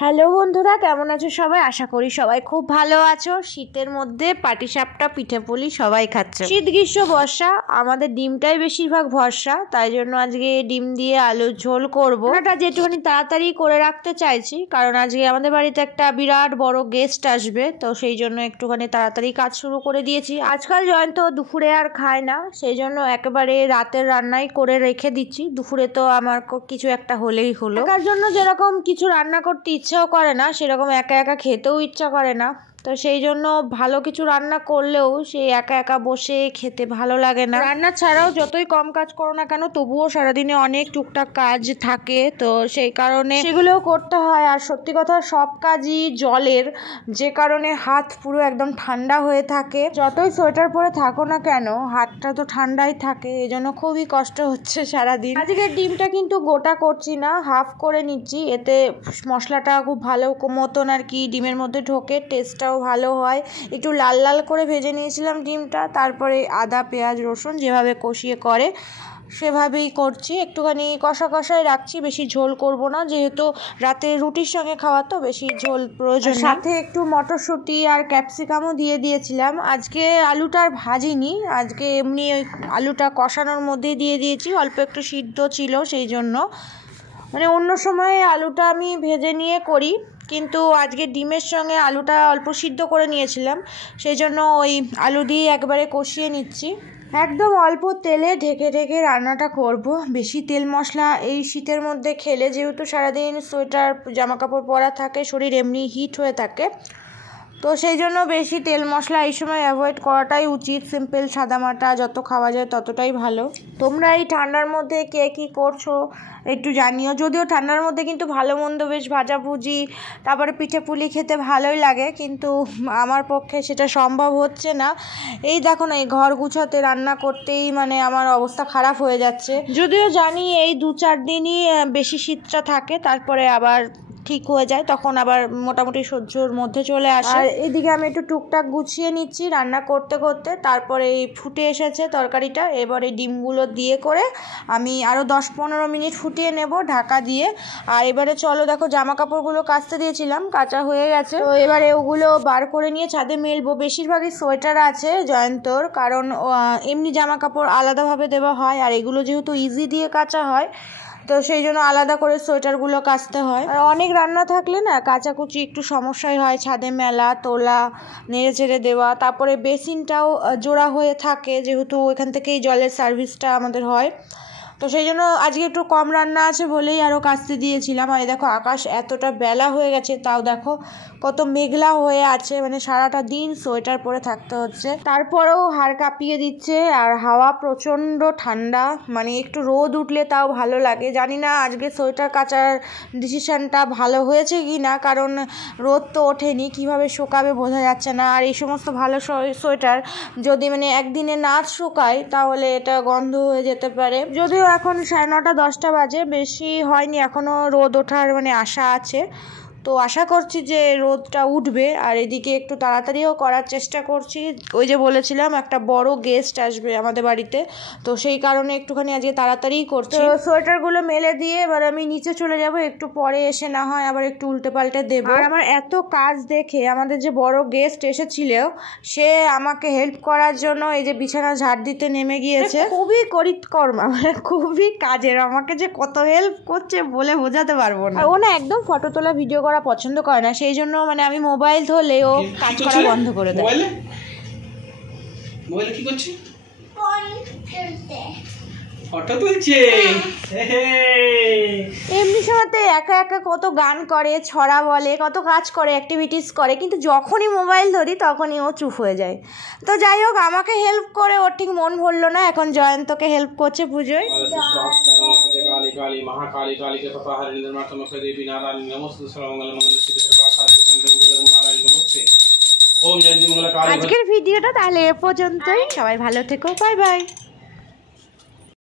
Hello বন্ধুরা, কেমন আছো সবাই? আশা করি সবাই খুব ভালো আছো। শীতের মধ্যে পাটিসাপটা পিঠেপুলি সবাই খাচ্ছে। শীত গ্রীষ্ম বর্ষা আমাদের ডিমটাই বেশিরভাগ ভরসা, তাই জন্য আজকে ডিম দিয়ে আলুর ঝোল করবো। ওটা যেটুখানি তাড়াতাড়ি করে রাখতে চাইছি, কারণ আজকে আমাদের বাড়িতে একটা বিরাট বড় গেস্ট আসবে, তো সেই জন্য একটুখানি তাড়াতাড়ি কাজ শুরু করে দিয়েছি। আজকাল জয়ন্ত দুপুরে আর খায় না, সেই জন্য একেবারে রাতের রান্নাই করে রেখে দিচ্ছি। দুপুরে তো আমার কিছু একটা হলেই হলো। তার জন্য যেরকম কিছু রান্না করতে ইচ্ছাও করে না, সেরকম একা একা খেতেও ইচ্ছা করে না, তো সেই জন্য ভালো কিছু রান্না করলেও সেই একা একা বসে খেতে ভালো লাগে না। রান্না ছাড়াও যতই কম কাজ করো না কেন, তবুও সারাদিনে অনেক টুকটাক কাজ থাকে, তো সেই কারণে সেগুলোও করতে হয়। আর সত্যি কথা, সব কাজই জলের, যে কারণে হাত পুরো একদম ঠান্ডা হয়ে থাকে। যতই সোয়েটার পরে থাকো না কেন, হাতটা তো ঠান্ডাই থাকে, এই জন্য খুবই কষ্ট হচ্ছে সারাদিন। আজকের ডিমটা কিন্তু গোটা করছি না, হাফ করে নিচ্ছি, এতে মশলাটা খুব ভালো মতন আর কি ডিমের মধ্যে ঢোকে, টেস্টটাও ভালো হয়। একটু লাল লাল করে ভেজে নিয়েছিলাম ডিমটা, তারপরে আদা পেঁয়াজ রসুন যেভাবে কষিয়ে করে সেভাবেই করছি। একটুখানি কষা কষাই রাখছি, বেশি ঝোল করব না, যেহেতু রাতে রুটির সঙ্গে খাওয়া তো বেশি ঝোল প্রয়োজন। সাথে একটু মটরশুঁটি আর ক্যাপসিকামও দিয়ে দিয়েছিলাম। আজকে আলুটা আর ভাজিনি, আজকে এমনি ওই আলুটা কষানোর মধ্যে দিয়ে দিয়েছি, অল্প একটু সিদ্ধ ছিল সেই জন্য। মানে অন্য সময় আলুটা আমি ভেজে নিয়ে করি, কিন্তু আজকে ডিমের সঙ্গে আলুটা অল্প সিদ্ধ করে নিয়েছিলাম, সেই জন্য ওই আলু দিয়ে একবারে কষিয়ে নিচ্ছি। একদম অল্প তেলে ঢেকে ঢেকে রান্নাটা করব। বেশি তেল মশলা এই শীতের মধ্যে খেলে, যেহেতু সারাদিন সোয়েটার জামা কাপড় পরা থাকে, শরীর এমনি হিট হয়ে থাকে, তো সেই জন্য বেশি তেল মশলা এই সময় অ্যাভয়েড করাটাই উচিত। সিম্পল সাদামাটা যত খাওয়া যায় ততটাই ভালো। তোমরা এই ঠান্ডার মধ্যে কে কী করছো একটু জানিও। যদিও ঠান্ডার মধ্যে কিন্তু ভালো মন্দ বেশ ভাজাভুজি, তারপরে পিঠে পুলি খেতে ভালোই লাগে, কিন্তু আমার পক্ষে সেটা সম্ভব হচ্ছে না। এই দেখো না, এই ঘর গুছাতে রান্না করতেই মানে আমার অবস্থা খারাপ হয়ে যাচ্ছে। যদিও জানি এই 2-4 দিনই বেশি শীতটা থাকে, তারপরে আবার ঠিক হয়ে যায়, তখন আবার মোটামুটি সহ্যর মধ্যে চলে আসে। আর এদিকে আমি একটু টুকটাক গুছিয়ে নিচ্ছি রান্না করতে করতে। তারপরে এই ফুটে এসেছে তরকারিটা, এবার এই ডিমগুলো দিয়ে করে আমি আরও 10-15 মিনিট ফুটিয়ে নেব ঢাকা দিয়ে। আর এবারে চলো, দেখো জামা কাপড়গুলো কাচতে দিয়েছিলাম, কাচা হয়ে গেছে, তো এবারে ওগুলো বার করে নিয়ে ছাদে মেলবো। বেশিরভাগই সোয়েটার আছে জয়ন্তর, কারণ এমনি জামা কাপড় আলাদাভাবে দেওয়া হয়, আর এগুলো যেহেতু ইজি দিয়ে কাচা হয়, তো সেই জন্য আলাদা করে সোয়েটারগুলো কাচতে হয়। আর অনেক রান্না থাকলে না কাচাকুচি একটু সমস্যাই হয়, ছাদে মেলা তোলা নেড়ে চেড়ে দেওয়া, তারপরে বেসিনটাও জোড়া হয়ে থাকে, যেহেতু এখান থেকেই জলের সার্ভিসটা আমাদের হয়, তো সেই জন্য আজকে একটু কম রান্না আছে বলেই আরও কাচতে দিয়েছিলাম। আর দেখো আকাশ এতটা বেলা হয়ে গেছে, তাও দেখো কত মেঘলা হয়ে আছে, মানে সারাটা দিন সোয়েটার পরে থাকতে হচ্ছে, তারপরেও হাড় কাঁপিয়ে দিচ্ছে। আর হাওয়া প্রচণ্ড ঠান্ডা, মানে একটু রোদ উঠলে তাও ভালো লাগে। জানি না আজকে সোয়েটার কাচার ডিসিশানটা ভালো হয়েছে কি না, কারণ রোদ তো ওঠেনি, কীভাবে শুকাবে বোঝা যাচ্ছে না। আর এই সমস্ত ভালো সোয়েটার যদি মানে একদিনে না শুকায়, তাহলে এটা গন্ধ হয়ে যেতে পারে। যদিও এখন 9:30-10টা বাজে, বেশি হয়নি এখনও, রোদ ওঠার মানে আশা আছে, তো আশা করছি যে রোদটা উঠবে। আর এদিকে একটু তাড়াতাড়িও করার চেষ্টা করছি, ওই যে বলেছিলাম একটা বড় গেস্ট আসবে আমাদের বাড়িতে, তো সেই কারণে একটুখানি আজকে তাড়াতাড়িই করছি। তো সোয়েটারগুলো মেলে দিয়ে এবার আমি নিচে চলে যাব, একটু পরে এসে না হয় আবার একটু উল্টে পাল্টে দেবো। আর আমার এত কাজ দেখে আমাদের যে বড় গেস্ট এসেছিল, সে আমাকে হেল্প করার জন্য এই যে বিছানা ঝাড় দিতে নেমে গিয়েছে। খুবই করিতকর্মা, মানে খুবই কাজের, আমাকে যে কত হেল্প করছে বলে বোঝাতে পারবো না। ও না একদম ফটো তোলা ভিডিও করা পছন্দ করে না, সেই জন্য মানে আমি মোবাইল ধরলে ও কাজ করা বন্ধ করে দেয়। মোবাইলে কি করছিস? ফটো তুলছে। এমনি সময়তে একা একা কত গান করে, ছড়া বলে, কত কাজ করে, অ্যাক্টিভিটিস করে, কিন্তু যখনই মোবাইল ধরি তখনই ও চুপ হয়ে যায়। তো যাই হোক, আমাকে হেল্প করে ওর ঠিক মন ভরলো না, এখন জয়ন্তকে হেল্প করছে পুজোয়। আজকের ভিডিওটা তাহলে এ পর্যন্তই, সবাই ভালো থেকো, বাই বাই।